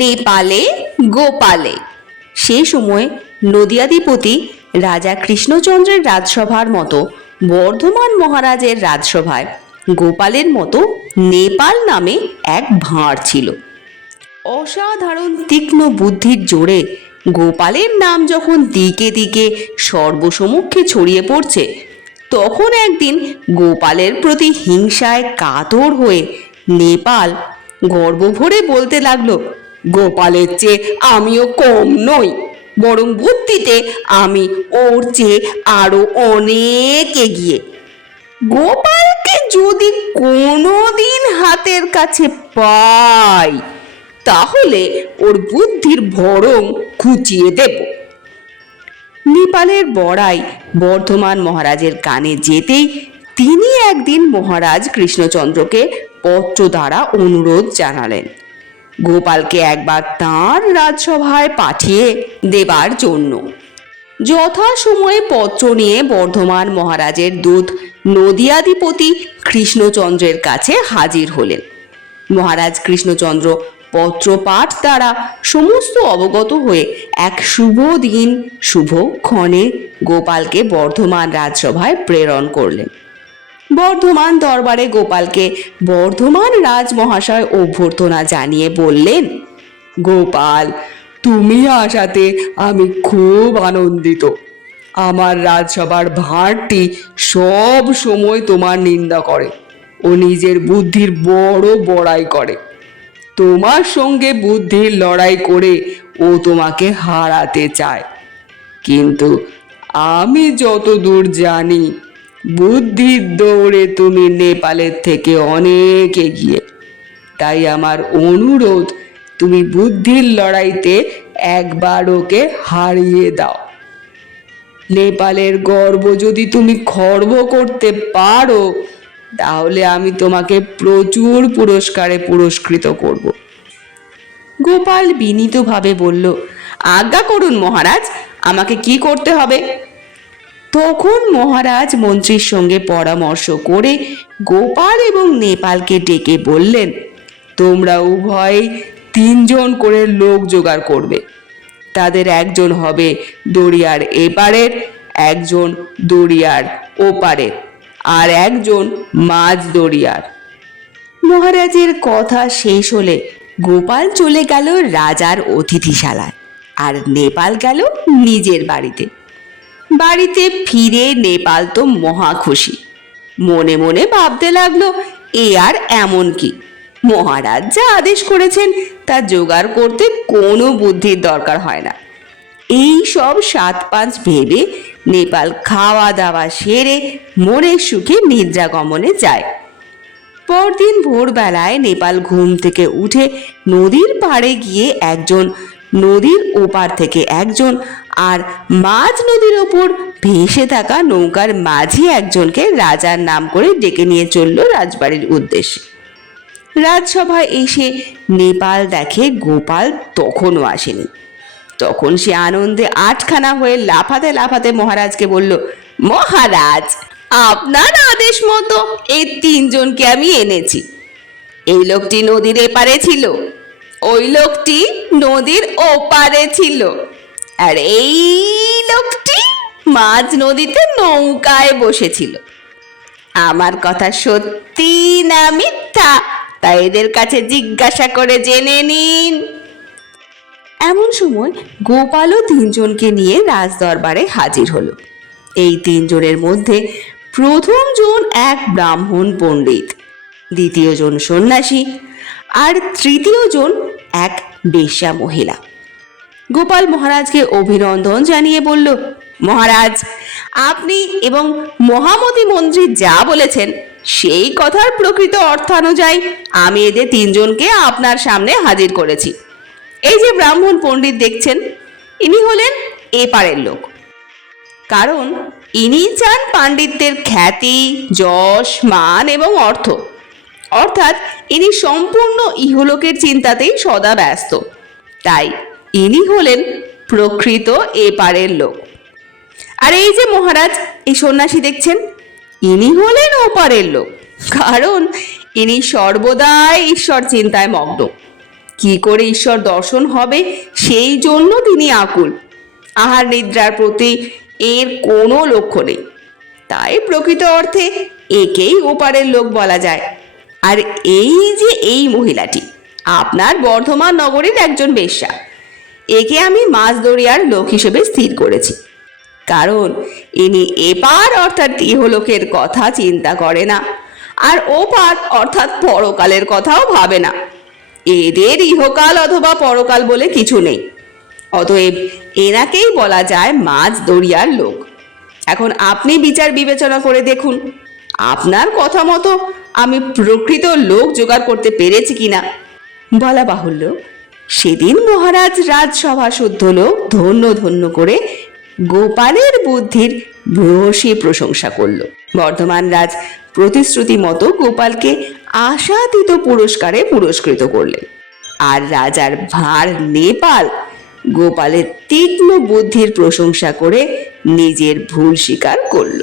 নেপালে গোপালে। সে সময় নদিয়াধিপতি রাজা কৃষ্ণচন্দ্রের রাজসভার মতো বর্ধমান মহারাজের রাজসভায় গোপালের মতো নেপাল নামে এক ভাঁড় ছিল। অসাধারণ তীক্ষ্ণ বুদ্ধির জোরে গোপালের নাম যখন দিকে দিকে সর্বসমক্ষে ছড়িয়ে পড়ছে, তখন একদিন গোপালের প্রতি হিংসায় কাতর হয়ে নেপাল গর্ব ভরে বলতে লাগলো, গোপালের চেয়ে আমিও কম নই, বরং বুদ্ধিতে আমি ওর চেয়ে আরো অনেক এগিয়ে। গোপালকে যদি কোনোদিন হাতের কাছে পাই, তাহলে ওর বুদ্ধির ভরম খুঁচিয়ে দেব। নেপালের বড়াই বর্ধমান মহারাজের কানে যেতেই তিনি একদিন মহারাজ কৃষ্ণচন্দ্রকে পত্র দ্বারা অনুরোধ জানালেন গোপালকে একবার তাঁর রাজসভায় পাঠিয়ে দেবার জন্য। যথাসময়ে পত্র নিয়ে বর্ধমান মহারাজের দূত নদিয়াধিপতি কৃষ্ণচন্দ্রের কাছে হাজির হলেন। মহারাজ কৃষ্ণচন্দ্র পত্র পাঠ দ্বারা সমস্ত অবগত হয়ে এক শুভ দিন শুভক্ষণে গোপালকে বর্ধমান রাজসভায় প্রেরণ করলেন। বর্ধমান দরবারে গোপালকে বর্ধমান রাজমহাশয় অভ্যর্থনা জানিয়ে বললেন, গোপাল, তুমি আসাতে আমি খুব আনন্দিত। আমার রাজসভার ভাঁড়টি সব সময় তোমার নিন্দা করে ও নিজের বুদ্ধির বড় বড়াই করে। তোমার সঙ্গে বুদ্ধির লড়াই করে ও তোমাকে হারাতে চায়, কিন্তু আমি যতদূর জানি বুদ্ধির দৌড়ে তুমি নেপালের থেকে অনেক এগিয়ে। তাই আমার অনুরোধ, তুমি বুদ্ধির লড়াইতে একবার ওকে হারিয়ে দাও। নেপালের গর্ব যদি তুমি খর্ব করতে পারো, তাহলে আমি তোমাকে প্রচুর পুরস্কারে পুরস্কৃত করব। গোপাল বিনীতভাবে বলল, আজ্ঞা করুন মহারাজ, আমাকে কি করতে হবে? তখন মহারাজ মন্ত্রীর সঙ্গে পরামর্শ করে গোপাল এবং নেপালকে ডেকে বললেন, তোমরা উভয় 3 জন করে লোক জোগাড় করবে। তাদের একজন হবে দরিয়ার এপারের, একজন দরিয়ার ওপারের, আর একজন মাঝ দরিয়ার। মহারাজের কথা শেষ হলে গোপাল চলে গেল রাজার অতিথিশালায়, আর নেপাল গেল নিজের বাড়িতে। বাড়িতে ফিরে নেপাল তো মহা খুশি। মনে মনে ভাবতে লাগলো, এ আর এমন কি, মহারাজ যা আদেশ করেছেন তা জোগাড় করতে কোনো বুদ্ধির দরকার হয় না। এই সব 7-5 ভেবে নেপাল খাওয়া দাওয়া সেরে মনের সুখে নিদ্রা গমনে যায়। পরদিন ভোরবেলায় নেপাল ঘুম থেকে উঠে নদীর পাড়ে গিয়ে একজন, নদীর ওপার থেকে একজন, আর মাঝ নদীর ওপর ভেসে থাকা নৌকার মাঝি একজনকে রাজার নাম করে ডেকে নিয়ে চলল রাজবাড়ির উদ্দেশ্যে। রাজসভায় এসে নেপাল দেখে গোপাল তখনও আসেনি। তখন সে আনন্দে আটখানা হয়ে লাফাতে লাফাতে মহারাজকে বলল, মহারাজ, আপনার আদেশ মতো এই 3 জনকে আমি এনেছি। এই লোকটি নদীর এপারে ছিল, ওই লোকটি নদীর ওপারে ছিল, আর এই লোকটি মাঝ নদীতে নৌকায় বসেছিল। আমার কথা সত্যি না মিথ্যা, তাই এদের কাছে জিজ্ঞাসা করে জেনে নিন। এমন সময় গোপালও 3 জনকে নিয়ে রাজদরবারে হাজির হলো। এই 3 জনের মধ্যে প্রথম জন এক ব্রাহ্মণ পণ্ডিত, দ্বিতীয় জন সন্ন্যাসী, আর তৃতীয় জন এক বেশ্যা মহিলা। গোপাল মহারাজকে অভিনন্দন জানিয়ে বলল, মহারাজ, আপনি এবং মহামতি মন্ত্রী যা বলেছেন সেই কথার প্রকৃত অর্থানুযায়ী আমি এদের 3 জনকে আপনার সামনে হাজির করেছি। এই যে ব্রাহ্মণ পণ্ডিত দেখছেন, ইনি হলেন এপারের লোক। কারণ ইনি চান পাণ্ডিত্যের খ্যাতি, যশ, মান এবং অর্থ, অর্থাৎ ইনি সম্পূর্ণ ইহলোকের চিন্তাতেই সদা ব্যস্ত। তাই ইনি হলেন প্রকৃত এপারের লোক। আর এই যে মহারাজ, এই সন্ন্যাসী দেখছেন, ইনি হলেন ওপারের লোক। কারণ ইনি সর্বদাই ঈশ্বর চিন্তায় মগ্ন। কি করে ঈশ্বর দর্শন হবে সেই জন্য তিনি আকুল। আহার নিদ্রার প্রতি এর কোনো লক্ষ্য নেই, তাই প্রকৃত অর্থে একেই ওপারের লোক বলা যায়। আর এই যে এই মহিলাটি আপনার বর্ধমান নগরীর একজন বেশ্যা, একে আমি মাঝদরিয়ার লোক হিসেবে স্থির করেছি, কারণ ইনি এপার অর্থাৎ ইহলোকের কথা চিন্তা করে না, আর ওপার অর্থাৎ পরকালের কথাও ভাবে না। এদের ইহকাল অথবা পরকাল বলে কিছু নেই, অতএব এনাকেই বলা যায় মাঝ দরিয়ার লোক। এখন আপনি বিচার বিবেচনা করে দেখুন, আপনার কথা মতো আমি প্রকৃত লোক জোগাড় করতে পেরেছি কিনা। বলা বাহুল্য, সেদিন মহারাজ রাজসভা শুদ্ধ লোক ধন্য ধন্য করে গোপালের বুদ্ধির ভূয়সী প্রশংসা করল। বর্ধমান রাজ প্রতিশ্রুতি মতো গোপালকে আশাতীত পুরস্কারে পুরস্কৃত করলেন। আর রাজার ভাঁড় নেপাল গোপালের তীক্ষ্ণ বুদ্ধির প্রশংসা করে নিজের ভুল স্বীকার করল।